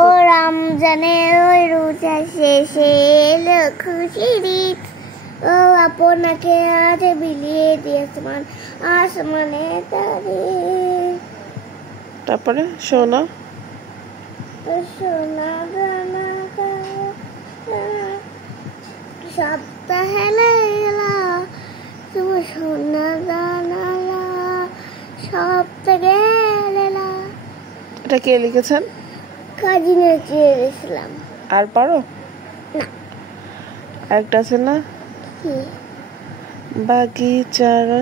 ও রমজানের ওই রোজা শেষে এলো খুশির ঈদ, ও আপনাকে আজ বিলিয়ে দিয়েছেন আসমানে তারে। তারপরে সোনা সোনা দানা সপ্তাহে এলা তুমি সোনা দানা সপ্তাহে এলা। এটা কে লিখেছেন? কাজী নজরুল ইসলাম। আর পারো না। আরেকটা আছে না, কি? বাকি চারা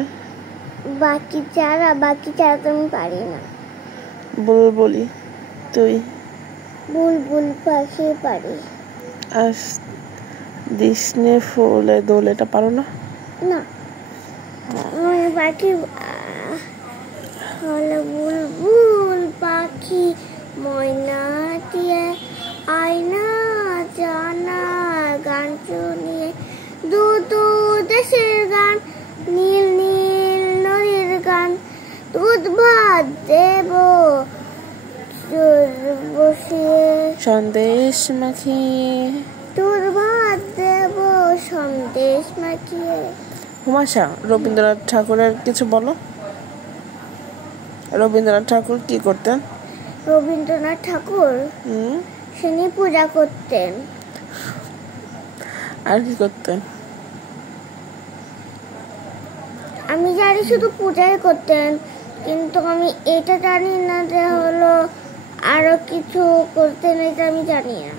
তুমি পারি না। বুলবুলি তুই বুলবুল পাখি পারি। আর দিসনে ফুলে দোল, এটা পারো না? না, আমি পাখি হলো বুলবুল পাখি ময়না দিয়ে আয়না জানা গান শুনিয়ে দু দু দেশের গান, নীল নীল নদীর গান, দুধ ভাত দেব বসিয়ে সন্দেশ মাখিয়ে, দুধ ভাত দেব সন্দেশ মাখিয়ে। হুমাশা, রবীন্দ্রনাথ ঠাকুরের কিছু বলো। রবীন্দ্রনাথ ঠাকুর কি করতেন? রবীন্দ্রনাথ ঠাকুর শনি পূজা করতেন। আর কি করতেন? আমি জানি শুধু পূজাই করতেন, কিন্তু আমি এটা জানি না যে হলো আরো কিছু করতেন, এটা আমি জানি না।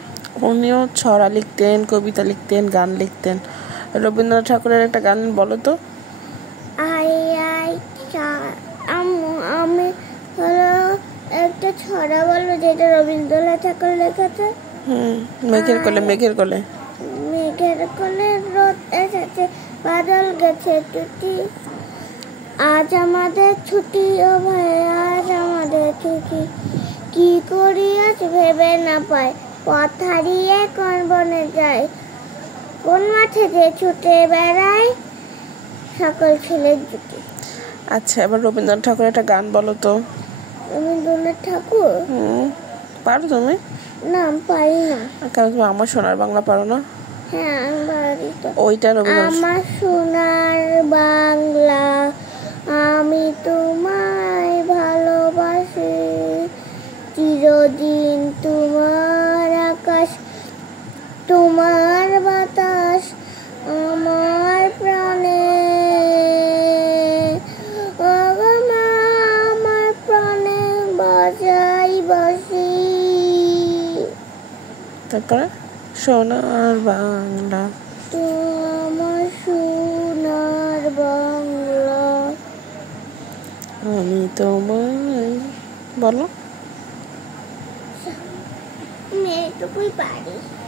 উনিও ছড়া লিখতেন, কবিতা লিখতেন, গান লিখতেন। রবীন্দ্রনাথ ঠাকুরের একটা গান বলো তো। আমি হলো একটা ছড়া বলবো যেটা রবীন্দ্রনাথ ঠাকুর লেখেছে। মেঘের কোলে, মেঘের কোলে, মেঘের কোলে রোদ এসেছে, বাদল গেছে টুটি, আজ আমাদের ছুটি ও ভাই আজ আমাদের ছুটি, কি করি আজ ভেবে না পায়, পথ হারিয়ে কোন বনে যায়, কোন মাঠে যে ছুটে বেড়ায় সকল ছেলের জুটি। আচ্ছা, এবার রবীন্দ্রনাথ ঠাকুরের একটা গান বলো তো। রবীন্দ্রনাথ ঠাকুর পারো তুমি? না, আমি পারি না। কারণ তুমি আমার সোনার বাংলা পারো না। হ্যাঁ, আমি পারি তো। ওইটা রবীন্দ্রনাথ। আমার সোনার বাংলা আমি তোমায় ভালোবাসি, চিরদিন তোমার আকাশ তোমার বাতাস আমার প্রাণে, আমার প্রাণে বাজাই বাসি। তারপরে সোনার বাংলা, আমার সোনার বাংলা আমি তোমায় বলো। আমি এটুকুই পারি।